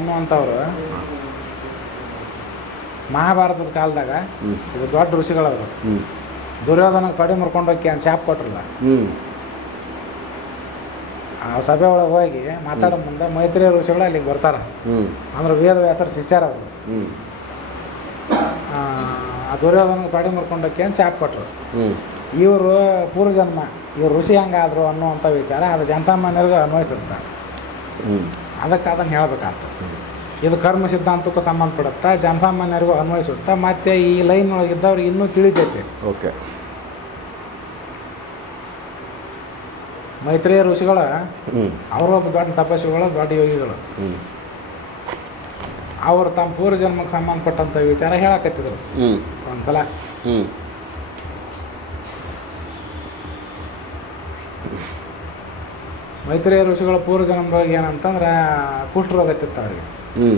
ಅನ್ನುವಂಥವ್ರು ಮಹಾಭಾರತದ ಕಾಲದಾಗ ಇದು ದೊಡ್ಡ ಋಷಿಗಳವರು. ದುರ್ಯೋಧನ ದುರ್ಯೋಧನಕ್ಕೆ ತೊಡೆ ಮುರ್ಕೊಂಡು ಹೋಗಿ ಅಂತ ಶಾಪ್ ಕೊಟ್ರಲ್ಲ. ಆ ಸಭೆ ಒಳಗೆ ಹೋಗಿ ಮಾತಾಡೋ ಮುಂದೆ ಮೈತ್ರಿ ಋಷಿಗಳು ಅಲ್ಲಿಗೆ ಬರ್ತಾರೆ. ಅಂದ್ರೆ ವೇದ ವ್ಯಾಸರ ಶಿಷ್ಯರವರು ಆ ದುರ್ಯೋಧನಕ್ಕೆ ತೊಡೆ ಮುರ್ಕೊಂಡು ಹೋಗಿ ಅಂತ ಶಾಪ್ ಕೊಟ್ಟರು ಹ್ಞೂ ಇವರು ಪೂರ್ವಜನ್ಮ ಇವ್ರು ಋಷಿ ಹಂಗಾದ್ರು ಅನ್ನುವಂಥ ವಿಚಾರ ಅದು ಜನಸಾಮಾನ್ಯರಿಗೂ ಅನ್ವಯಿಸುತ್ತೆ. ಅದಕ್ಕೆ ಅದನ್ನು ಹೇಳಬೇಕಾಗ್ತದೆ ಇದು ಕರ್ಮ ಸಿದ್ಧಾಂತಕ್ಕೂ ಸಂಬಂಧಪಡುತ್ತಾ ಜನಸಾಮಾನ್ಯರಿಗೂ ಅನ್ವಯಿಸುತ್ತಾ ಮತ್ತು ಈ ಲೈನ್ ಒಳಗಿದ್ದವ್ರಿಗೆ ಇನ್ನೂ ತಿಳಿತೈತಿ. ಓಕೆ. ಮೈತ್ರಿಯ ಋಷಿಗಳ ಹ್ಞೂ ಅವರು ಒಬ್ಬ ದೊಡ್ಡ ತಪಸ್ವಿಗಳು ದೊಡ್ಡ ಯೋಗಿಗಳು. ಅವರು ತಮ್ಮ ಪೂರ್ವ ಜನ್ಮಕ್ಕೆ ಸಂಬಂಧಪಟ್ಟಂಥ ವಿಚಾರ ಹೇಳಕತ್ತಿದ್ರು. ಒಂದ್ಸಲ. ಮೈತ್ರಿಯ ಋಷಿಗಳ ಪೂರ್ವ ಜನ್ಮದೊಳಗೆ ಏನಂತಂದ್ರೆ ಕುಷ್ಠರೋಗ ಅವ್ರಿಗೆ. ಹ್ಞೂ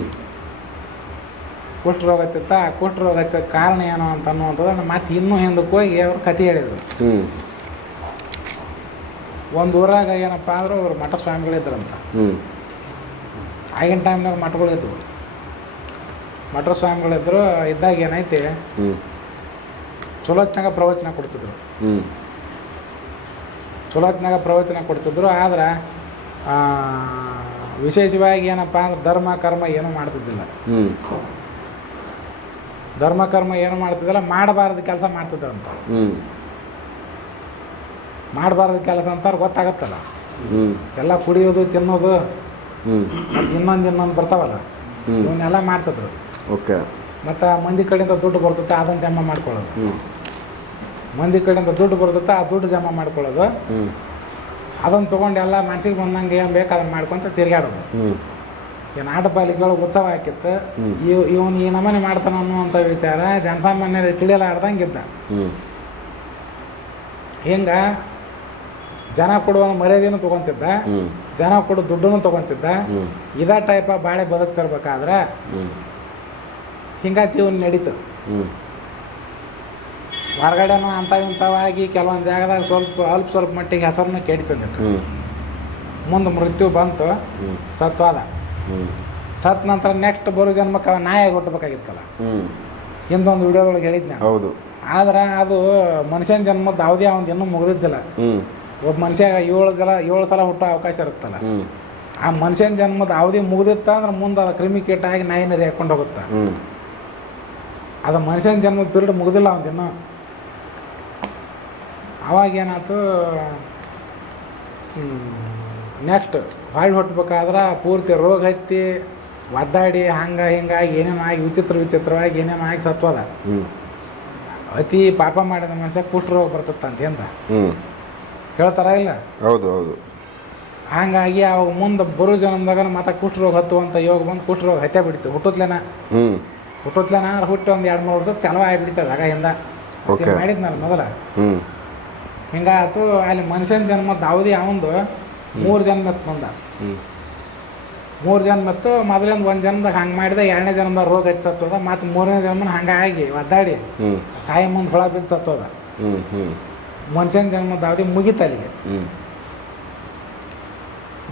ಕುಷ್ಠರೋಗ ಹತ್ತಿತ್ತ ಆ ಕುಷ್ಠರೋಗ ಕಾರಣ ಏನು ಅಂತ ಅನ್ನುವಂಥದ್ದು ಮತ್ತೆ ಇನ್ನೂ ಹಿಂದಕ್ಕೆ ಹೋಗಿ ಅವ್ರು ಕತೆ ಹೇಳಿದರು. ಒಂದು ಊರಾಗ ಏನಪ್ಪ ಅಂದ್ರೆ ಅವ್ರು ಮಠ ಸ್ವಾಮಿಗಳಿದ್ರಂತ ಆಗಿನ ಟೈಮ್ನಾಗ ಮಠಗಳಿದ್ವು ಮಠ ಸ್ವಾಮಿಗಳಿದ್ರು ಇದ್ದಾಗ ಏನೈತಿ ಚಲೋತ್ನಾಗ ಪ್ರವಚನ ಕೊಡ್ತಿದ್ರು. ಚಲೋತ್ನಾಗ ಪ್ರವಚನ ಕೊಡ್ತಿದ್ರು ಆದ್ರೆ ಆ, ವಿಶೇಷವಾಗಿ ಏನಪ್ಪ ಅಂದ್ರೆ ಧರ್ಮ ಕರ್ಮ ಏನೂ ಮಾಡ್ತಿದ್ದಿಲ್ಲ. ಧರ್ಮ ಕರ್ಮ ಏನು ಮಾಡ್ತಿದ್ದಿಲ್ಲ ಮಾಡಬಾರದ ಕೆಲಸ ಮಾಡ್ತಿದ್ದ ಅಂತ ಮಾಡಬಾರದ ಕೆಲಸ ಅಂತ ಗೊತ್ತಾಗುತ್ತಲ್ಲ. ಎಲ್ಲ ಕುಡಿಯೋದು ತಿನ್ನೋದು ಇನ್ನೊಂದು ಇನ್ನೊಂದು ಬರ್ತಾವಲ್ಲ. ಇವನ್ನೆಲ್ಲ ಮಾಡ್ತಿದ್ರು. ಓಕೆ. ಮತ್ತು ಮಂದಿ ಕಡೆಯಿಂದ ದುಡ್ಡು ಬರ್ತೈತೆ ಅದನ್ನು ಜಮಾ ಮಾಡ್ಕೊಳ್ಳೋದು. ಮಂದಿ ಕಡೆಯಿಂದ ದುಡ್ಡು ಬರ್ತೈತೆ ಆ ದುಡ್ಡು ಜಮಾ ಮಾಡ್ಕೊಳ್ಳೋದು. ಅದನ್ನು ತೊಗೊಂಡು ಎಲ್ಲ ಮನ್ಸಿಗೆ ಬಂದಂಗೆ ಏನು ಬೇಕು ಅದನ್ನು ಮಾಡ್ಕೊಂತ ತಿರ್ಗಾಡೋದು ಈ ನಾಟಪಾಲಿಕೆಗಳು ಉತ್ಸವ ಹಾಕಿತ್ತು. ಇವ್ ಇವನು ಈ ನಮನೆ ಮಾಡ್ತಾನ ಅನ್ನುವಂಥ ವಿಚಾರ ಜನಸಾಮಾನ್ಯರಿಗೆ ತಿಳಿಯಲಾರ್ದಂಗಿದ್ದ. ಹಿಂಗೆ? ಜನ ಕೊಡುವ ಮರ್ಯಾದೆನೂ ತೊಗೊತಿದ್ದ. ಜನ ಕೊಡೋ ದುಡ್ಡನ್ನು ತೊಗೊತಿದ್ದ. ಇದ ಟೈಪ ಬಾಳೆ ಬದುಕ್ತಿರ್ಬೇಕಾದ್ರೆ ಹಿಂಗೆ ಜೀವನ ನಡೀತು. ಹೊರಗಡೆನೂ ಅಂತ ಇಂಥವಾಗಿ ಕೆಲವೊಂದು ಜಾಗದಾಗ ಸ್ವಲ್ಪ ಅಲ್ಪ ಸ್ವಲ್ಪ ಮಟ್ಟಿಗೆ ಹೆಸರನ್ನು ಕೆಡ್ತದೆ. ಮುಂದೆ ಮೃತ್ಯು ಬಂತು ಸತ್ವಾದ ಸತ್ ನಂತರ ನೆಕ್ಸ್ಟ್ ಬರೋ ಜನ್ಮಕ್ಕೆ ಅವ ನಾಯಾಗಿ ಹುಟ್ಟಬೇಕಾಗಿತ್ತಲ್ಲ. ಹಿಂದೆ ಹಿಂದೊಂದು ವಿಡಿಯೋದೊಳಗೆ ಹೇಳಿದ್ನ. ಹೌದು. ಆದ್ರೆ ಅದು ಮನುಷ್ಯನ ಜನ್ಮದ ಯಾವುದೇ ಅವನು ಇನ್ನೂ ಮುಗಿದಿದ್ದಿಲ್ಲ. ಒಬ್ಬ ಮನುಷ್ಯ ಏಳು ಸಲ ಏಳು ಸಲ ಹುಟ್ಟೋ ಅವಕಾಶ ಇರುತ್ತಲ್ಲ. ಆ ಮನುಷ್ಯನ ಜನ್ಮದ ಅವಧಿ ಮುಗಿದಿತ್ತ ಅಂದ್ರೆ ಮುಂದೆ ಅದು ಕ್ರಿಮಿ ಕೀಟ ಆಗಿ ನಾಯಿ ನರಿ ಹಾಕೊಂಡು ಹೋಗುತ್ತೆ ಅದು ಮನುಷ್ಯನ ಜನ್ಮದ ಪೀರಿಯಡ್ ಮುಗಿದಿಲ್ಲ ಅವನಿನ್ನು ಅವಾಗ ಏನಾಯ್ತು? ನೆಕ್ಸ್ಟ್ ಹೊಳ್ಳಿ ಹುಟ್ಬೇಕಾದ್ರೆ ಪೂರ್ತಿ ರೋಗ ಹತ್ತಿ ಒದ್ದಾಡಿ ಹಂಗೆ ಹಿಂಗಾಗಿ ಏನೇನು ಆಗಿ ವಿಚಿತ್ರ ವಿಚಿತ್ರವಾಗಿ ಏನೇನು ಆಗಿ ಸತ್ವದ. ಅತಿ ಪಾಪ ಮಾಡಿದ ಮನುಷ್ಯ ಕುಷ್ಠರೋಗ ಬರ್ತದಂತ ಎಂತ ಹ್ಞೂ ಹೇಳ್ತಾರ ಇಲ್ಲ? ಹೌದು ಹೌದು. ಹಂಗಾಗಿ ಅವಾಗ ಮುಂದೆ ಬರೋ ಜನ್ಮದಾಗ ಮತ್ತೆ ಕುಷ್ಠರೋಗ ಅಂತ ಯೋಗ ಬಂದು ಕುಷ್ಠರೋಗ ಹತ್ತೆ ಬಿಡ್ತು. ಹುಟ್ಟುತ್ಲೇನ? ಅಂದ್ರೆ ಹುಟ್ಟಿ ಒಂದು ಎರಡು ಮೂರು ವರ್ಷಕ್ಕೆ ಚಲೋ ಆಗಿಬಿಡ್ತದೆ ಆಗ ಹಿಂದ. ಮಾಡಿದ್ನಲ್ಲ ಮೊದಲ. ಹಿಂಗಾತು ಅಲ್ಲಿ ಮನುಷ್ಯನ ಜನ್ಮ ದಾವದಿ ಅವಂದು ಮೂರು ಜನ್ಮಕ್ಕೆ ಬಂದ. ಮೂರು ಜನ್ಮತ್ತು ಮೊದಲಿಂದ ಒಂದು ಜನ್ಮದಾಗ ಹಂಗೆ ಮಾಡಿದೆ ಎರಡನೇ ಜನ್ಮದಾಗ ರೋಗ ಹಚ್ಚಿ ಸತ್ತೋದ ಮತ್ತು ಮೂರನೇ ಜನ್ಮನ ಹಂಗಾಗಿ ಒದ್ದಾಡಿ. ಸಾಯಿ ಮುಂದೆ ಹೊಳ ಬಿದ್ದು ಸತ್ತೋದ. ಮನುಷ್ಯನ ಜನ್ಮದ ದಾವದಿ ಮುಗೀತು ಅಲ್ಲಿಗೆ.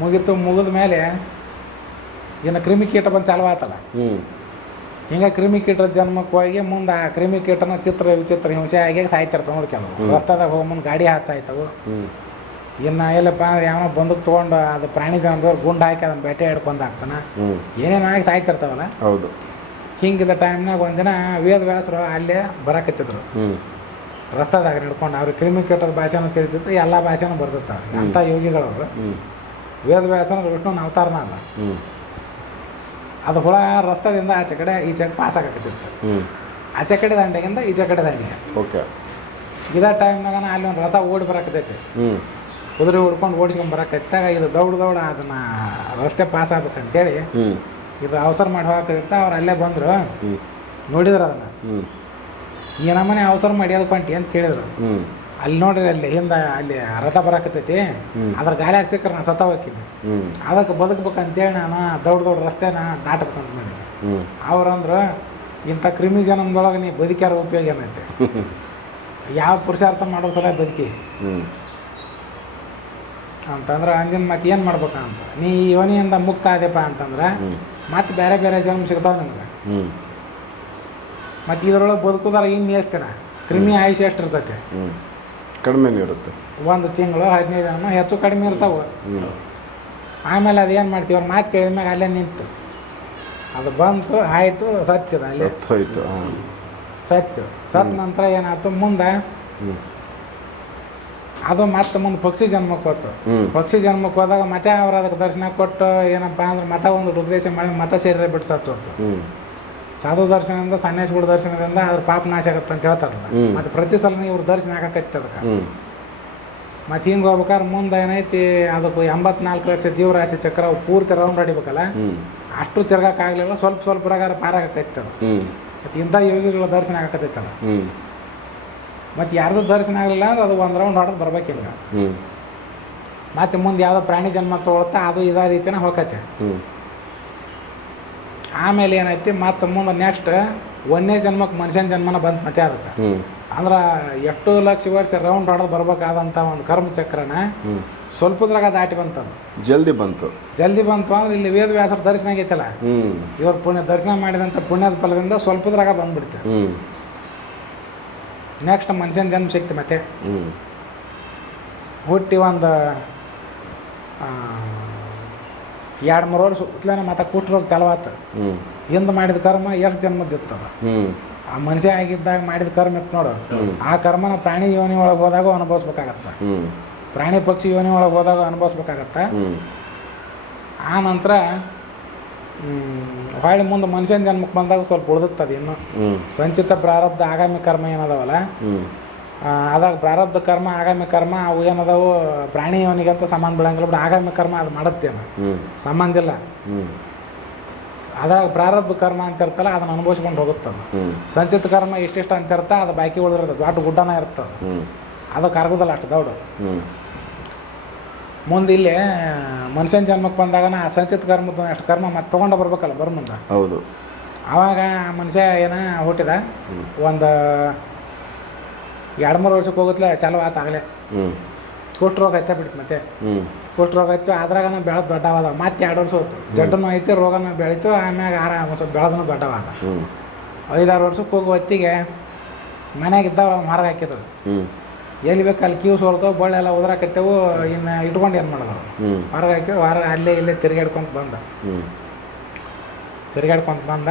ಮುಗಿತು ಮುಗಿದ ಮೇಲೆ ಇನ್ನು ಕ್ರಿಮಿಕೀಟ ಬಂದು ಚಾಲು ಆತಲ್ಲ. ಹಿಂಗೆ ಕ್ರಿಮಿಕೀಟರ ಜನ್ಮಕ್ಕೆ ಹೋಗಿ ಮುಂದೆ ಆ ಕ್ರಿಮಿಕೀಟನ ಚಿತ್ರ ವಿಚಿತ್ರ ಹಿಂಸೆ ಆಗಿ ಸಾಯ್ತಿರ್ತಾವೆ ನೋಡಿ ಕೆಲವು. ಹ್ಮ್. ರಸ್ತಾದಾಗ ಹೋಗಿ ಮುಂದೆ ಗಾಡಿ ಹಾಕಿ ಸಾಯ್ತಾವು. ಇನ್ನು ಎಲ್ಲಪ್ಪ ಅಂದ್ರೆ ಯಾವನೋ ಬಂದಕ್ಕೆ ತೊಗೊಂಡು ಅದು ಪ್ರಾಣಿ ಜನ್ಮದವ್ರು ಗುಂಡು ಹಾಕಿ ಅದನ್ನ ಬೇಟೆ ಹಿಡ್ಕೊಂಡು ಹಾಕ್ತಾನೆ. ಏನೇನು ಆಗಿ ಸಾಯ್ತಿರ್ತಾವಲ್ಲ. ಹೌದು. ಹಿಂಗಿದ್ದ ಟೈಮ್ನಾಗ ಒಂದಿನ ವೇದ ವ್ಯಾಸರು ಅಲ್ಲೇ ಬರಕತ್ತಿದ್ರು. ರಸ್ತಾದಾಗ ನಡ್ಕೊಂಡು ಅವ್ರಿಗೆ ಕ್ರಿಮಿಕೀಟದ ಭಾಷೆನೂ ತಿಳಿತಿತ್ತು ಎಲ್ಲ ಭಾಷೆನೂ ಬರ್ತಿತ್ತು ಅವ್ರಿಗೆ. ಅಂಥ ಯೋಗಿಗಳವರು. ವೇದ ವ್ಯಾಸನ ವಿಷ್ಣುನ ಅವತಾರನ ಅಲ್ಲ. ಅದು ಹುಳ ರಸ್ತಾದಿಂದ ಆಚೆ ಕಡೆ ಈಚೆ ಪಾಸ್ ಆಗಕತ್ತಿತ್ತು. ಆಚೆ ಕಡೆ ದಂಡೆಗಿಂತ ಈಚೆ ಕಡೆ ದಂಡೆಗೆ. ಓಕೆ. ಇದೇ ಟೈಮ್ನಾಗ ಅಲ್ಲಿ ಒಂದು ರಥ ಓಡಿ ಬರಕತ್ತೈತೆ. ಹ್ಞೂ ಕುದುರೆ ಹೊಡ್ಕೊಂಡು ಓಡಿಸ್ಕೊಂಡು ಬರಕತ್ತಾಗ ಇದು ದೌಡ್ ದೌಡ ಅದನ್ನ ರಸ್ತೆ ಪಾಸ್ ಆಗ್ಬೇಕಂತೇಳಿ ಇದು ಅವಸರ ಮಾಡಿ ಹೋಗಕತ್ತ ಅವ್ರು ಅಲ್ಲೇ ಬಂದರು. ನೋಡಿದ್ರು ಅದನ್ನು. ಹ್ಞೂ ಈ ನಮ್ಮನೆ ಅವಸರ ಮಾಡಿ ಅದಕ್ಕೆ ಅಂತ ಕೇಳಿದ್ರು. ಅಲ್ಲಿ ನೋಡ್ರಿ ಅಲ್ಲಿ ಹಿಂದೆ ಅಲ್ಲಿ ರಥ ಬರಾಕತೈತಿ. ಅದ್ರ ಗಾಲಿ ಹಾಕ್ಸಿಕ್ರೆ ನಾನು ಸತ ಹೋಗಿದ್ದೆ ಅದಕ್ಕೆ ಬದುಕ್ಬೇಕಂತೇಳಿ ನಾನು ದೊಡ್ಡ ದೊಡ್ಡ ರಸ್ತೆನ ದಾಟಬೇಕಂತ ಮಾಡಿದ್ದೆ ಅವ್ರಂದ್ರೆ ಇಂಥ ಕ್ರಿಮಿ ಜನ್ಮದೊಳಗೆ ನೀ ಬದುಕ್ಯಾರ ಉಪಯೋಗ ಏನೈತೆ? ಯಾವ ಪುರುಷಾರ್ಥ ಮಾಡೋ ಸಲ ಬದುಕಿ. ಅಂತಂದ್ರೆ ಅಂದಿನ ಮತ್ತೆ ಏನು ಮಾಡ್ಬೇಕಂತ ನೀ ಈ ಯೋನಿಯಿಂದ ಮುಕ್ತ ಆದ್ಯಪ್ಪ ಅಂತಂದ್ರೆ ಮತ್ತೆ ಬೇರೆ ಬೇರೆ ಜನ್ಮ ಸಿಗ್ತಾವ ನಿಮ್ಗೆ. ಮತ್ತೆ ಇದ್ರೊಳಗೆ ಬದುಕುದಾರ ಇನ್ನು ಎಷ್ಟಿನ ಕ್ರಿಮಿ ಆಯುಷ್ಯ ಎಷ್ಟು ಇರ್ತೈತೆ? ಹ್ಮ್. ಕಡಿಮೆನೇ ಇರುತ್ತೆ. ಒಂದು ತಿಂಗಳು ಹದಿನೈದು ದಿನ ಹೆಚ್ಚು ಕಡಿಮೆ ಇರ್ತಾವೆ. ಆಮೇಲೆ ಅದು ಏನು ಮಾಡ್ತೀವಿ ಅವ್ರ ಮಾತು ಕೇಳಿದ್ಮ್ಯಾಗ ಅಲ್ಲೇ ನಿಂತು. ಅದು ಬಂತು ಆಯಿತು ಸತ್ಯದ ಅಲ್ಲೇ. ಸತ್ತು ಹೋಯ್ತು ಹಾಂ ಸತ್ಯ ಸತ್ ನಂತರ ಏನಾಯ್ತು? ಮುಂದೆ ಅದು ಮತ್ತೆ ಮುಂದೆ ಪಕ್ಷಿ ಜನ್ಮಕ್ಕೆ ಹೋತು. ಪಕ್ಷಿ ಜನ್ಮಕ್ಕೆ ಹೋದಾಗ ಮತ್ತೆ ಅವ್ರು ಅದಕ್ಕೆ ದರ್ಶನ ಕೊಟ್ಟು ಏನಪ್ಪ ಅಂದ್ರೆ ಮತ ಒಂದು ಉಪದೇಶ ಮಾಡಿ ಮತ ಸೇರಿದ್ರೆ ಬಿಟ್ಟು ಸತ್ತು ಹೋತು. ಸಾಧು ದರ್ಶನದಿಂದ ಸನ್ಯಾಸಿಗಳ ದರ್ಶನದಿಂದ ಅದ್ರ ಪಾಪ ನಾಶ ಆಗತ್ತೆ ಅಂತ ಹೇಳ್ತಾರಲ್ಲ. ಮತ್ತೆ ಪ್ರತಿ ಸಲ ಇವ್ರ ದರ್ಶನ ಆಗಕೈತಿ ಅದಕ್ಕೆ. ಮತ್ತು ಹಿಂಗೆ ಹೋಗ್ಬೇಕಾದ್ರೆ ಮುಂದೆ ಏನೈತಿ ಅದಕ್ಕೆ ಎಂಬತ್ನಾಲ್ಕು ಲಕ್ಷ ಜೀವರಾಶಿ ಚಕ್ರ ಪೂರ್ತಿ ರೌಂಡ್ ಹೊಡಿಬೇಕಲ್ಲ. ಅಷ್ಟು ತಿರ್ಗಕ್ಕಾಗಲಿಲ್ಲ ಸ್ವಲ್ಪ ಸ್ವಲ್ಪ ಪ್ರಕಾರ ಪಾರಾಗಕೈತೆ ಅದು. ಮತ್ತೆ ಇಂಥ ಯೋಗಿಗಳ ದರ್ಶನ ಆಗಕತ್ತೈತಲ್ಲ ಮತ್ತೆ ಯಾರ್ದು ದರ್ಶನ ಆಗಲಿಲ್ಲ ಅಂದ್ರೆ ಅದು ಒಂದು ರೌಂಡ್ ಹೊಡೆದು ಬರ್ಬೇಕಿಲ್ಲ. ಮತ್ತು ಮುಂದೆ ಯಾವುದೋ ಪ್ರಾಣಿ ಜನ್ಮ ತೊಗೊಳ್ತಾ ಅದು ಇದೇ ರೀತಿನ ಹೋಗತ್ತೆ. ಆಮೇಲೆ ಏನೈತಿ ಮತ್ತೆ ಮುಂದೆ ನೆಕ್ಸ್ಟ್ ಒಂದೇ ಜನ್ಮಕ್ಕೆ ಮನುಷ್ಯನ ಜನ್ಮನ ಬಂತು ಮತ್ತೆ ಅದಕ್ಕೆ. ಅಂದ್ರೆ ಎಷ್ಟು ಲಕ್ಷ ವರ್ಷ ರೌಂಡ್ ಹೊಡೆದು ಬರ್ಬೇಕಾದಂಥ ಒಂದು ಕರ್ಮ ಚಕ್ರನ ಸ್ವಲ್ಪದ್ರಾಗ ದಾಟಿ ಬಂತದು. ಜಲ್ದಿ ಬಂತು. ಜಲ್ದಿ ಬಂತು ಅಂದ್ರೆ ಇಲ್ಲಿ ವೇದ ವ್ಯಾಸರ ದರ್ಶನ ಆಗೈತಲ್ಲ? ಇವ್ರ ಪುಣ್ಯ ದರ್ಶನ ಮಾಡಿದಂಥ ಪುಣ್ಯದ ಫಲದಿಂದ ಸ್ವಲ್ಪದ್ರಾಗ ಬಂದ್ಬಿಡ್ತು. ನೆಕ್ಸ್ಟ್ ಮನುಷ್ಯನ ಜನ್ಮ ಸಿಕ್ತು ಮತ್ತೆ. ಹುಟ್ಟಿ ಒಂದು ಎರಡು ಮೂರು ವರ್ಷ ಕೂತ್ಲೇನೆ ಮತ್ತೆ ಕುಷ್ಠರೋಗ ಚಾಲು ಆತು. ಹಿಂದೆ ಮಾಡಿದ ಕರ್ಮ ಎಷ್ಟು ಜನ್ಮದಿತ್ತದ ಆ ಮನುಷ್ಯ ಆಗಿದ್ದಾಗ ಮಾಡಿದ ಕರ್ಮ ಇತ್ತು ನೋಡು. ಆ ಕರ್ಮನ ಪ್ರಾಣಿ ಯೋನಿ ಒಳಗೆ ಹೋದಾಗ ಅನುಭವಿಸ್ಬೇಕಾಗತ್ತ. ಪ್ರಾಣಿ ಪಕ್ಷಿ ಯೋನಿ ಒಳಗೆ ಹೋದಾಗ ಅನುಭವಿಸ್ಬೇಕಾಗತ್ತ. ಆ ನಂತರ ಹೊಳ್ಳಿ ಮುಂದೆ ಮನುಷ್ಯನ ಜನ್ಮಕ್ಕೆ ಬಂದಾಗ ಸ್ವಲ್ಪ ಉಳ್ದತ್ತದ ಇನ್ನು. ಸಂಚಿತ ಪ್ರಾರಬ್ಧ ಆಗಾಮಿ ಕರ್ಮ ಏನದಾವಲ್ಲ? ಅದಾಗ ಪ್ರಾರಬ್ಧ ಕರ್ಮ ಆಗಾಮಿ ಕರ್ಮ ಅವು ಏನದಾವು? ಪ್ರಾಣಿ ಯೋನಿಗಂತ ಸಂಬಂಧ ಬೀಳಂಗಿಲ್ಲ ಬಿಡ ಆಗಾಮಿ ಕರ್ಮ ಅದು ಮಾಡತ್ತೆ ಅಲ್ಲ ಸಂಬಂಧ ಇಲ್ಲ. ಅದ್ರಾಗ ಪ್ರಾರಬ್ಧ ಕರ್ಮ ಅಂತ ಇರ್ತಲ್ಲ ಅದನ್ನ ಅನುಭವಿಸ್ಕೊಂಡು ಹೋಗುತ್ತೆ ಹ್ಮ್. ಸಂಚಿತ ಕರ್ಮ ಇಷ್ಟಿಷ್ಟ ಅಂತ ಇರ್ತ ಅದು ಬಾಕಿ ಉಳಿದಿರ್ತದೆ. ದೊಡ್ಡ ಗುಡ್ಡನ ಇರ್ತದೆ. ಅದು ಕರಗೋದಲ್ಲ ಅಷ್ಟು ದೌಡು. ಮುಂದೆ ಇಲ್ಲಿ ಮನುಷ್ಯನ ಜನ್ಮಕ್ಕೆ ಬಂದಾಗ ಆ ಸಂಚಿತ ಕರ್ಮದ ಅಷ್ಟು ಕರ್ಮ ಮತ್ತೆ ತೊಗೊಂಡು ಬರ್ಬೇಕಲ್ಲ ಬರ್ ಮುಂದೆ. ಹೌದು. ಆವಾಗ ಆ ಮನುಷ್ಯ ಏನ ಹುಟ್ಟಿದ. ಒಂದು ಎರಡು ಮೂರು ವರ್ಷಕ್ಕೆ ಹೋಗುತ್ತಲೆ ಚಾಲು ಆತ ಆಗಲೇ. ಹ್ಮ್. ಕುಷ್ಠರೋಗ ಐತೆ ಬಿಡ್ತು ಮತ್ತೆ. ರೋಗ ಕುಷ್ಠರೋಗ ಇತ್ತು ಅದ್ರಾಗನ ಬೆಳೆದು ದೊಡ್ಡವಾದ ಮತ್ತೆ ಎರಡು ವರ್ಷ ಹೋಯ್ತು ಜಡ್ಡನು ಐತಿ ರೋಗನ ಬೆಳೀತು ಆಮ್ಯಾಗ ಆರ ಒಂದು ಸ್ವಲ್ಪ ಬೆಳೆದನು ದೊಡ್ಡವಾದ. ಐದಾರು ವರ್ಷಕ್ಕೆ ಹೋಗೋ ಹೊತ್ತಿಗೆ ಮನ್ಯಾಗಿದ್ದವ್ರು ಅವ್ನು ಮಾರ್ಗ ಹಾಕಿದ್ರು. ಎಲ್ಲಿ ಬೇಕು ಅಲ್ಲಿ ಕ್ಯೂ ಸೋರ್ತವು ಬಳ್ಳೆಲ್ಲ ಉದ್ರಾಕತ್ತೇವು ಇನ್ನು ಇಟ್ಕೊಂಡು ಏನು ಮಾಡೋದು ಹೊರಗೆ ಹಾಕಿ ವಾರ ಅಲ್ಲೇ ಇಲ್ಲೇ ತಿರುಗಾಡ್ಕೊಂಡು ಬಂದ. ಹ್ಞೂ ತಿರ್ಗಾಡ್ಕೊಂತ ಬಂದ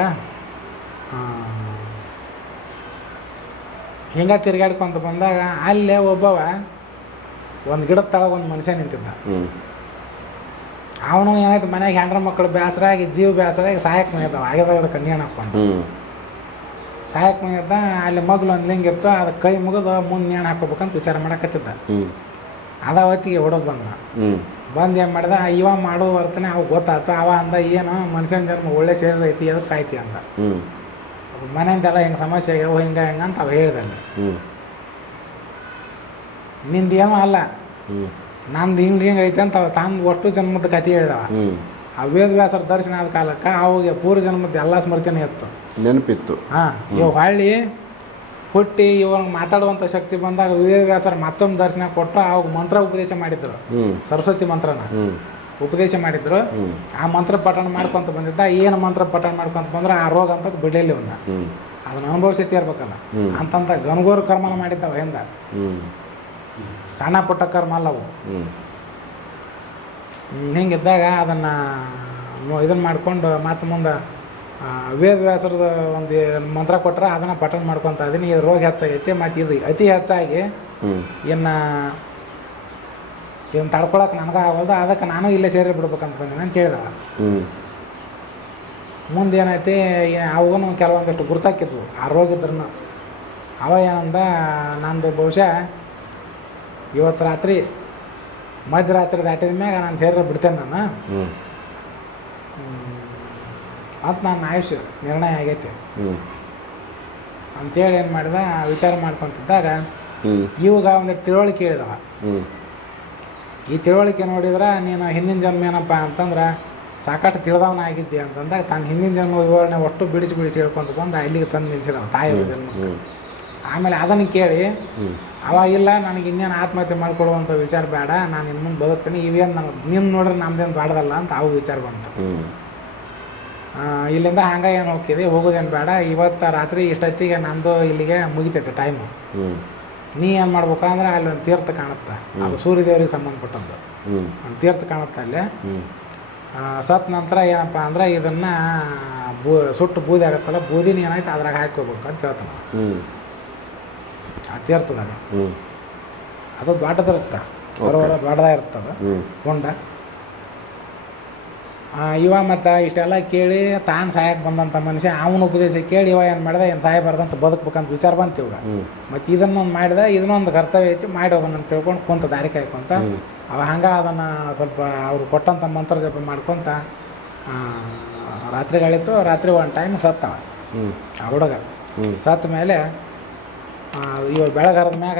ಹಿಂಗೆ ತಿರ್ಗಾಡ್ಕೊಂತ ಬಂದಾಗ ಅಲ್ಲೇ ಒಬ್ಬವ ಒಂದು ಗಿಡದ ತಳಗ ಒಂದು ಮನುಷ್ಯ ನಿಂತಿದ್ದ. ಅವನು ಏನಾಯ್ತು ಮನೆಗೆ ಹೆಂಡ್ರ ಮಕ್ಕಳು ಬೇಸರಾಗಿ ಜೀವ ಬೇಸರಾಗಿ ಸಹಾಯಕ್ಕೆ ಮೈದವ ಆಗಿದಾಗ ಕನ್ಯಾಣ ಹಾಕ್ಕೊಂಡು. ಮನೆ ಇದ್ದ ಅಲ್ಲಿ ಮೊದಲು ಒಂದು ಲಿಂಗ ಇತ್ತು ಅದು ಕೈ ಮುಗಿದು ಮುಂದೆ ನೇಣು ಹಾಕೋಬೇಕಂತ ವಿಚಾರ ಮಾಡಕತ್ತಿದ್ದ. ಅದ ಹೊತ್ತಿಗೆ ಹುಡುಗ ಬಂದ. ಬಂದು ಏನು ಮಾಡ್ದ ಇವ ಮಾಡೋ ವರ್ತನೆ ಅವಾಗ ಗೊತ್ತಾಯ್ತು ಅವ ಅಂದ ಏನು ಮನುಷ್ಯನ ಜನ್ಮ ಒಳ್ಳೆ ಶರೀರ ಐತಿ ಅದಕ್ಕೆ ಸಾಯ್ತಿ ಅಂದ. ಮನೆಯಿಂದೆಲ್ಲ ಹಿಂಗೆ ಸಮಸ್ಯೆ ಆಗ್ಯಾವ ಹಿಂಗೆ ಹಿಂಗೆ ಅಂತ ಅವ ಹೇಳ್ದಲ್ಲಿ. ನಿಂದು ಏನೋ ಅಲ್ಲ. ನಂದು ಹಿಂಗೆ ಹಿಂಗೆ ಐತೆ ಅಂತ ತಾನು ಅಷ್ಟು ಜನ್ಮದ ಕಥೆ ಹೇಳಿದವ. ಆ ವೇದ ವ್ಯಾಸರ ದರ್ಶನ ಆದ ಕಾಲಕ್ಕೆ ಅವಾಗ ಪೂರ್ವ ಜನ್ಮದ ಎಲ್ಲ ಸ್ಮೃತಿನೇ ಇತ್ತು. ನೆನಪಿತ್ತು. ಹಾಂ ಇವಾಗ ಹಳ್ಳಿ ಹುಟ್ಟಿ ಇವಾಗ ಮಾತಾಡುವಂಥ ಶಕ್ತಿ ಬಂದಾಗ ವೇದ ವ್ಯಾಸರ ಮತ್ತೊಂದು ದರ್ಶನ ಕೊಟ್ಟು ಅವಾಗ ಮಂತ್ರ ಉಪದೇಶ ಮಾಡಿದ್ರು. ಸರಸ್ವತಿ ಮಂತ್ರನ. ಉಪದೇಶ ಮಾಡಿದ್ರು ಆ ಮಂತ್ರ ಪಠಣ ಮಾಡ್ಕೊಂತ ಬಂದಿದ್ದ ಏನು ಮಂತ್ರ ಪಠಣ ಮಾಡ್ಕೊಂತ ಬಂದ್ರೆ ಆ ರೋಗ ಅಂತ ಬಿಡಲಿಲ್ಲ ಅವನ್ನ ಅದನ್ನ ಅನುಭವಿಸತಿ ಇರ್ಬೇಕಲ್ಲ. ಅಂತಂತ ಗಣಗೋರ ಕರ್ಮನ ಮಾಡಿದ್ದಾವ ಹಿಂದ ಸಣ್ಣ ಪುಟ್ಟ ಕರ್ಮ ಅಲ್ಲ ಅವು. ಹಿಂಗಿದ್ದಾಗ ಅದನ್ನು ಇದನ್ನ ಮಾಡ್ಕೊಂಡು ಮತ್ತೆ ಮುಂದೆ ವೇದವ್ಯಾಸರದ ಒಂದು ಮಂತ್ರ ಕೊಟ್ರೆ ಅದನ್ನು ಪಠಣ ಮಾಡ್ಕೊತ ಅದೀನಿ ಇದು ರೋಗ ಹೆಚ್ಚಾಗೈತಿ ಮತ್ತು ಇದು ಅತಿ ಹೆಚ್ಚಾಗಿ ಇನ್ನು ಇದನ್ನು ತಡ್ಕೊಳಕ್ಕೆ ನನಗೆ ಆಗೋದು ಅದಕ್ಕೆ ನಾನು ಇಲ್ಲೇ ಸೇರಿ ಬಿಡ್ಬೇಕಂತ ಬಂದೀನಿ ಅಂತ ಹೇಳಿದ. ಮುಂದೇನೈತಿ ಮುಂದೆ ಏನೈತಿ ಅವಗೂ ಕೆಲವೊಂದಿಷ್ಟು ಗುರ್ತಾಕಿದ್ವು ಆ ರೋಗ ಇದ್ರೂ ಅವ ಏನಂದ ನಂದು ಬಹುಶಃ ಇವತ್ತು ರಾತ್ರಿ ಮಧ್ಯರಾತ್ರಿ ದಾಟಿದ ಮ್ಯಾಗ ನಾನು ಸೇರಿ ಬಿಡ್ತೇನೆ ನಾನು. ಹ್ಮ್. ಅಂತ ನನ್ನ ಆಯುಷ್ಯ ನಿರ್ಣಯ ಆಗೈತಿ. ಅಂತೇಳಿ ಏನು ಮಾಡಿದ ವಿಚಾರ ಮಾಡ್ಕೊತಿದ್ದಾಗ ಇವಾಗ ಒಂದು ತಿಳುವಳಿಕೆ ಹೇಳಿದವ. ಈ ತಿಳುವಳಿಕೆ ನೋಡಿದ್ರೆ ನೀನು ಹಿಂದಿನ ಜನ್ಮ ಏನಪ್ಪ ಅಂತಂದ್ರೆ ಸಾಕಷ್ಟು ತಿಳಿದವನ ಆಗಿದ್ದೆ ಅಂತಂದಾಗ ತಾನು ಹಿಂದಿನ ಜನ್ಮ ವಿವರಣೆ ಒಟ್ಟು ಬಿಡಿಸಿ ಬಿಡಿಸಿ ಹೇಳ್ಕೊಂಡು ಬಂದು ಅಲ್ಲಿಗೆ ತಂದು ನಿಲ್ಸಿದವ ತಾಯಿ ಜನ್ಮ ಆಮೇಲೆ ಅದನ್ನು ಕೇಳಿ ಅವಾಗ ಅವಾಗಿಲ್ಲ ನನಗೆ ಇನ್ನೇನು ಆತ್ಮಹತ್ಯೆ ಮಾಡ್ಕೊಳ್ಳುವಂಥ ವಿಚಾರ ಬೇಡ ನಾನು ಇನ್ನು ಮುಂದೆ ಬದುಕ್ತೀನಿ ಇವೇನು ನನಗೆ ನಿನ್ನ ನೋಡ್ರೆ ನಮ್ದೇನು ಬಾಡ್ದಲ್ಲ ಅಂತ ಅವು ವಿಚಾರ ಬಂತು. ಇಲ್ಲಿಂದ ಹಂಗೆ ಏನು ಹೋಗ್ತಿದೆ ಹೋಗೋದೇನು ಬೇಡ ಇವತ್ತು ರಾತ್ರಿ ಇಷ್ಟೊತ್ತಿಗೆ ನಂದು ಇಲ್ಲಿಗೆ ಮುಗಿತೈತೆ ಟೈಮು ನೀ ಏನು ಮಾಡ್ಬೇಕಂದ್ರೆ ಅಲ್ಲಿ ಒಂದು ತೀರ್ಥ ಕಾಣುತ್ತೆ. ಅದು ಸೂರ್ಯದೇವರಿಗೆ ಸಂಬಂಧಪಟ್ಟದ್ದು. ಒಂದು ತೀರ್ಥ ಕಾಣುತ್ತೆ ಅಲ್ಲಿ. ಸತ್ ನಂತರ ಏನಪ್ಪ ಅಂದ್ರೆ ಇದನ್ನ ಬೂ ಸುಟ್ಟು ಬೂದಿ ಆಗುತ್ತಲ್ಲ ಬೂದಿನ ಏನಾಯ್ತು ಅದ್ರಾಗ ಹಾಕೋಬೇಕು ಅಂತ ಹೇಳ್ತಾನೆ. ಆ ತೀರ್ಥದಾಗ. ಅದು ದೊಡ್ಡದಿರುತ್ತೆ ಸರೋವರ ದೊಡ್ಡದಾಗಿರ್ತದೆ ಹೊಂಡ ಇವ ಮತ್ತು ಇಷ್ಟೆಲ್ಲ ಕೇಳಿ ತಾನು ಸಾಯಕ್ಕೆ ಬಂದಂಥ ಮನುಷ್ಯ ಅವನ ಉಪದೇಶ ಕೇಳಿ ಇವ ಏನು ಮಾಡಿದೆ ಏನು ಸಾಯಬಾರ್ದಂತ ಬದುಕ್ಬೇಕಂತ ವಿಚಾರ ಬಂತು ಇವಾಗ. ಮತ್ತು ಇದನ್ನೊಂದು ಮಾಡಿದ ಇದನ್ನೊಂದು ಕರ್ತವ್ಯ ಐತಿ ಮಾಡಿ ಹೋಗೋಣ ಅಂತ ತಿಳ್ಕೊಂಡು ಕುಂತ ದಾರಿ ಕಾಯ್ಕೊಂತ ಅವ ಹಂಗೆ ಅದನ್ನು ಸ್ವಲ್ಪ ಅವ್ರು ಕೊಟ್ಟಂಥ ಮಂತ್ರ ಜಪ ಮಾಡ್ಕೊತ ರಾತ್ರಿಗಳಿತ್ತು ರಾತ್ರಿ ಒಂದು ಟೈಮ್ ಸತ್ತವ. ಆ ಹುಡುಗ. ಸತ್ತ ಮೇಲೆ ಇವಾಗ ಬೆಳಗಾರದ ಮ್ಯಾಗ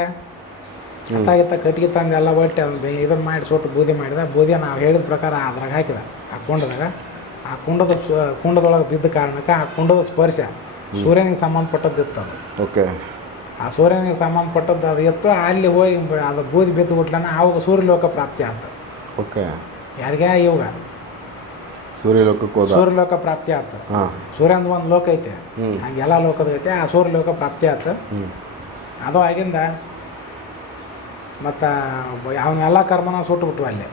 ಅತ್ತಾಗಿತ್ತ ಕಟ್ಟಿಗೆ ತಂದು ಎಲ್ಲ ಒಟ್ಟು ಬೇ ಇದನ್ನು ಮಾಡಿ ಸುಟ್ಟು ಬೂದಿ ಮಾಡಿದ. ಬೂದಿ ನಾವು ಹೇಳಿದ ಪ್ರಕಾರ ಅದ್ರಾಗ ಹಾಕಿದ. ಆ ಕುಂಡದಾಗ ಆ ಕುಂಡದ ಕುಂಡದೊಳಗೆ ಬಿದ್ದ ಕಾರಣಕ್ಕೆ ಆ ಕುಂಡದ ಸ್ಪರ್ಶ ಸೂರ್ಯನಿಗೆ ಸಂಬಂಧಪಟ್ಟದ್ದಿತ್ತು ಅದು. ಓಕೆ. ಆ ಸೂರ್ಯನಿಗೆ ಸಂಬಂಧಪಟ್ಟದ್ದು ಅದು ಇತ್ತು. ಅಲ್ಲಿ ಹೋಗಿ ಅದು ಬೂದಿ ಬಿದ್ದು ಬಿಟ್ಲನ ಅವಾಗ ಸೂರ್ಯಲೋಕ ಪ್ರಾಪ್ತಿ ಆಯ್ತು ಓಕೆ. ಯಾರಿಗೆ ಇವಾಗ. ಸೂರ್ಯಲೋಕಕ್ಕೆ ಸೂರ್ಯಲೋಕ ಪ್ರಾಪ್ತಿ ಆಯ್ತು ಸೂರ್ಯನ ಸೂರ್ಯಂದು ಒಂದು ಲೋಕ ಐತೆ. ಹಂಗೆಲ್ಲ ಲೋಕದ ಐತೆ ಆ ಸೂರ್ಯಲೋಕ ಪ್ರಾಪ್ತಿ ಆಯ್ತು ಅದು ಆಗಿಂದ ಮತ್ತು ಅವನ್ನೆಲ್ಲ ಕರ್ಮನ ಸುಟ್ಬಿಟ್ವು ಅಲ್ಲಿ.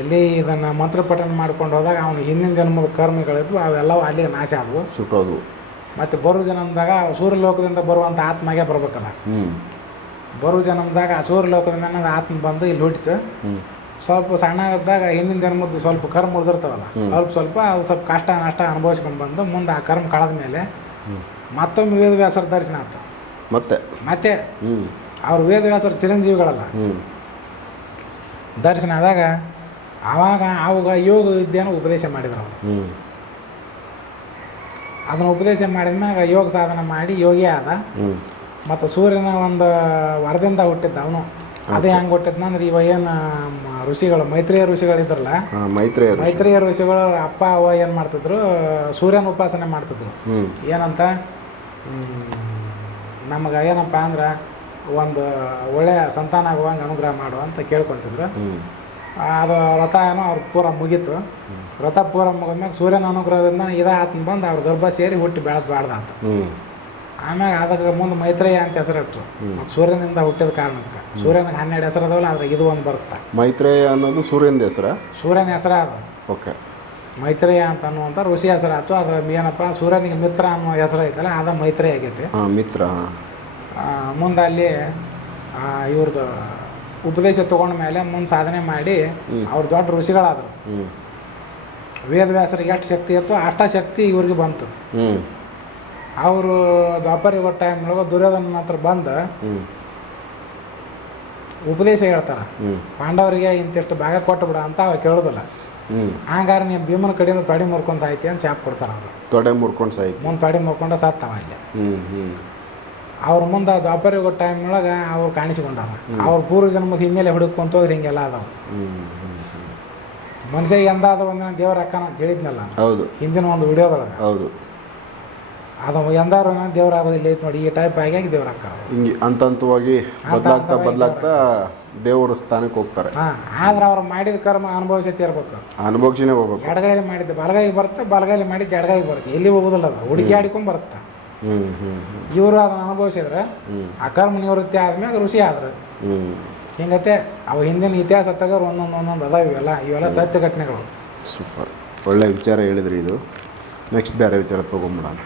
ಎಲ್ಲಿ ಇದನ್ನು ಮಂತ್ರ ಪಠಣ ಮಾಡ್ಕೊಂಡು ಹೋದಾಗ ಅವನು ಹಿಂದಿನ ಜನ್ಮದ ಕರ್ಮಗಳಿದ್ವು ಅವೆಲ್ಲವೂ ಅಲ್ಲಿಗೆ ನಾಶ ಆದವು. ಸುಟ್ಟೋದು ಮತ್ತು ಬರು ಜನ್ಮದಾಗ ಸೂರ್ಯಲೋಕದಿಂದ ಬರುವಂಥ ಆತ್ಮಗೆ ಬರ್ಬೇಕಲ್ಲ. ಬರು ಜನ್ಮದಾಗ ಆ ಸೂರ್ಯಲೋಕದಿಂದ ಅನ್ನೋದು ಆತ್ಮ ಬಂದು ಇಲ್ಲಿ ಹುಟ್ಟಿತು ಸ್ವಲ್ಪ ಸಣ್ಣ ಇದ್ದಾಗ ಹಿಂದಿನ ಜನ್ಮದ್ದು ಸ್ವಲ್ಪ ಕರ್ಮ ಉಳಿದಿರ್ತಾವಲ್ಲ ಸ್ವಲ್ಪ ಸ್ವಲ್ಪ ಅದು ಸ್ವಲ್ಪ ಕಷ್ಟ ನಷ್ಟ ಅನುಭವಿಸ್ಕೊಂಡು ಬಂದು ಮುಂದೆ ಆ ಕರ್ಮ ಕಳೆದ ಮೇಲೆ ಮತ್ತೊಮ್ಮೆ ವೇದ ವ್ಯಾಸರ ದರ್ಶನ ಆಯ್ತು ಮತ್ತೆ? ಮತ್ತೆ ಅವ್ರು ವೇದವ್ಯಾಸರ ಚಿರಂಜೀವಿಗಳಲ್ಲ. ದರ್ಶನ ಆದಾಗ ಆವಾಗ ಅವಾಗ ಯೋಗ ವಿದ್ಯೆನ ಉಪದೇಶ ಮಾಡಿದ್ರು ಅವರು. ಅದನ್ನು ಉಪದೇಶ ಮಾಡಿದ ಮ್ಯಾಗ ಯೋಗ ಸಾಧನ ಮಾಡಿ ಯೋಗಿ ಆದ. ಮತ್ತು ಸೂರ್ಯನ ಒಂದು ವರದಿಂದ ಹುಟ್ಟಿದ್ದ ಅವನು. ಅದೇ ಹೆಂಗೆ ಹುಟ್ಟಿದ್ನಂದ್ರೆ ಇವ ಏನು ಋಷಿಗಳು ಮೈತ್ರಿಯ ಋಷಿಗಳಿದ್ರಲ್ಲ ಮೈತ್ರಿಯ ಮೈತ್ರೇಯ ಋಷಿ. ಮೈತ್ರಿಯ ಋಷಿಗಳು ಅಪ್ಪ ಅವ ಏನು ಮಾಡ್ತಿದ್ರು ಸೂರ್ಯನ ಉಪಾಸನೆ ಮಾಡ್ತಿದ್ರು. ಏನಂತ ನಮಗೆ ಏನಪ್ಪ ಅಂದ್ರೆ ಒಂದು ಒಳ್ಳೆಯ ಸಂತಾನ ಆಗುವಂಗೆ ಅನುಗ್ರಹ ಮಾಡು ಅಂತ ಕೇಳ್ಕೊತಿದ್ರು. ಅದು ವ್ರತ ಏನೋ ಅವ್ರ ಪೂರ ಮುಗೀತು. ವ್ರತ ಪೂರ ಮುಗಿದ್ಮ್ಯಾಗ ಸೂರ್ಯನ ಅನುಗ್ರಹದಿಂದ ಇದ ಆತನ ಬಂದು ಅವ್ರ ಗರ್ಭ ಸೇರಿ ಹುಟ್ಟಿ ಬೆಳೆದು ಹ್ಞೂ ಆಮ್ಯಾಗ ಅದಕ್ಕೆ ಮುಂದೆ ಮೈತ್ರೇಯ ಅಂತ ಹೆಸರಿಟ್ರು. ಮತ್ತು ಸೂರ್ಯನಿಂದ ಹುಟ್ಟಿದ ಕಾರಣಕ್ಕೆ. ಸೂರ್ಯನಿಗೆ ಹನ್ನೆರಡು ಹೆಸರು ಅದಾವಲ್ಲ ಆದ್ರೆ ಇದು ಒಂದು ಬರುತ್ತೆ. ಮೈತ್ರೇಯ ಅನ್ನೋದು ಸೂರ್ಯನ ಹೆಸರ? ಸೂರ್ಯನ ಹೆಸರ ಅದು. ಓಕೆ. ಮೈತ್ರೇಯ ಅಂತ ಅನ್ನುವಂಥ ಋಷಿ ಹೆಸರಾಯ್ತು. ಅದು ಏನಪ್ಪ ಸೂರ್ಯನಿಗೆ ಮಿತ್ರ ಅನ್ನೋ ಹೆಸರು ಐತಲ್ಲ ಅದ ಮೈತ್ರೇಯ ಆಗೈತೆ. ಮಿತ್ರ ಮುಂದೆ ಅಲ್ಲಿ ಇವ್ರದ್ದು ಉಪದೇಶ ತೊಗೊಂಡ ಮೇಲೆ ಮುಂದೆ ಸಾಧನೆ ಮಾಡಿ ಅವ್ರ ದೊಡ್ಡ ಋಷಿಗಳಾದರು. ವೇದವ್ಯಾಸರಿಗೆ ಎಷ್ಟು ಶಕ್ತಿ ಇತ್ತು ಅಷ್ಟ ಶಕ್ತಿ ಇವ್ರಿಗೆ ಬಂತು. ಅವರು ದ್ವಾಪರ ಟೈಮ್ ಒಳಗೆ ದುರ್ಯೋಧನ ಹತ್ರ ಬಂದು ಉಪದೇಶ ಹೇಳ್ತಾರೆ. ಪಾಂಡವರಿಗೆ ಇಂತಿಷ್ಟು ಭಾಗ ಕೊಟ್ಟು ಬಿಡ ಅಂತ ಅವ ಕೇಳೋದಿಲ್ಲ. ಹಂಗಾರೆ ನೀವು ಭೀಮನ ಕಡೆಯಿಂದ ತೊಡೆ ಮುರ್ಕೊಂಡು ಸಾಯ್ತಿ ಅಂತ ಶಾಪ್ ಕೊಡ್ತಾರೆ ಅವರು. ತೊಡೆ ಮುರ್ಕೊಂಡು ಸಾಯ್ತಿ ಮುಂದೆ ತೊಡೆ ಮುರ್ಕೊಂಡು ಸತ್ತವ ಅಲ್ಲಿ. ಹ್ಞೂ ಹ್ಞೂ ಅವ್ರ ಮುಂದೆ ದ್ವಾಪರ ಯುಗ ಟೈಮ್ನೊಳಗೆ ಅವ್ರು ಕಾಣಿಸಿಕೊಂಡಾರ. ಅವ್ರ ಪೂರ್ವ ಜನ್ಮದ ಹಿನ್ನೆಲೆ ಹುಡುಕೊಂತ ಹೋದ್ರೆ ಹಿಂಗೆಲ್ಲ ಅದಾವ. ಮನುಷ್ಯ ಎಂದಾದ ಒಂದಿನ ದೇವರ ಅಕ್ಕನ ಅಂತ ಹೇಳಿದ್ನಲ್ಲ. ಹೌದು. ಹಿಂದಿನ ಒಂದು ವಿಡಿಯೋದೊಳಗೆ. ಹೌದು. ಅದು ಎಂದಾರು ದೇವ್ರ ಆಗೋದಿಲ್ಲ ಐತೆ ನೋಡಿ ಈ ಟೈಪ್ ಆಗಿ ದೇವ್ರ ಅಕ್ಕ ಹಿಂಗೆ ಅಂತಂತವಾಗಿ ಬದಲಾಗ್ತಾ ಬದಲಾಗ್ತಾ ದೇವರ ಸ್ಥಾನಕ್ಕೆ ಹೋಗ್ತಾರೆ. ಹಾಂ ಆದ್ರೆ ಅವ್ರು ಮಾಡಿದ ಕರ್ಮ ಅನುಭವಿಸತಿ ಇರ್ಬೇಕು ಅನುಭವಿಸಿನೇ ಹೋಗ್ಬೇಕು. ಎಡಗೈಲಿ ಮಾಡಿದ್ದೆ ಬಲಗೈಗೆ ಬರುತ್ತೆ ಬಲಗೈಲಿ ಮಾಡಿದ್ದು ಎಡಗೈಗೆ ಬರುತ್ತೆ. ಎಲ್ಲಿ ಹೋಗೋದಿಲ್ಲ ಅದು. ಹುಡುಕಿ ಆಡಿಕೊಂಡು ಬರುತ್ತೆ. ಇವರು ಅದನ್ನ ಅನುಭವಿಸಿದ್ರೆ ಹ್ಞೂ ಆ ಕರ್ಮ ನಿವೃತ್ತಿ ಆದ್ಮ್ಯಾಗ ಋಷಿ ಆದ್ರೆ. ಹಿಂಗತೆ ಅವು ಹಿಂದಿನ ಇತಿಹಾಸ ತಗೋರು ಒಂದೊಂದು ಒಂದೊಂದು ಅದಾವ ಇವೆಲ್ಲ ಇವೆಲ್ಲ ಸತ್ಯ ಘಟನೆಗಳು. ಸೂಪರ್. ಒಳ್ಳೆ ವಿಚಾರ ಹೇಳಿದ್ರಿ ಇದು. ನೆಕ್ಸ್ಟ್ ಬೇರೆ ವಿಚಾರ ತೊಗೊಂಬಿಡೋಣ.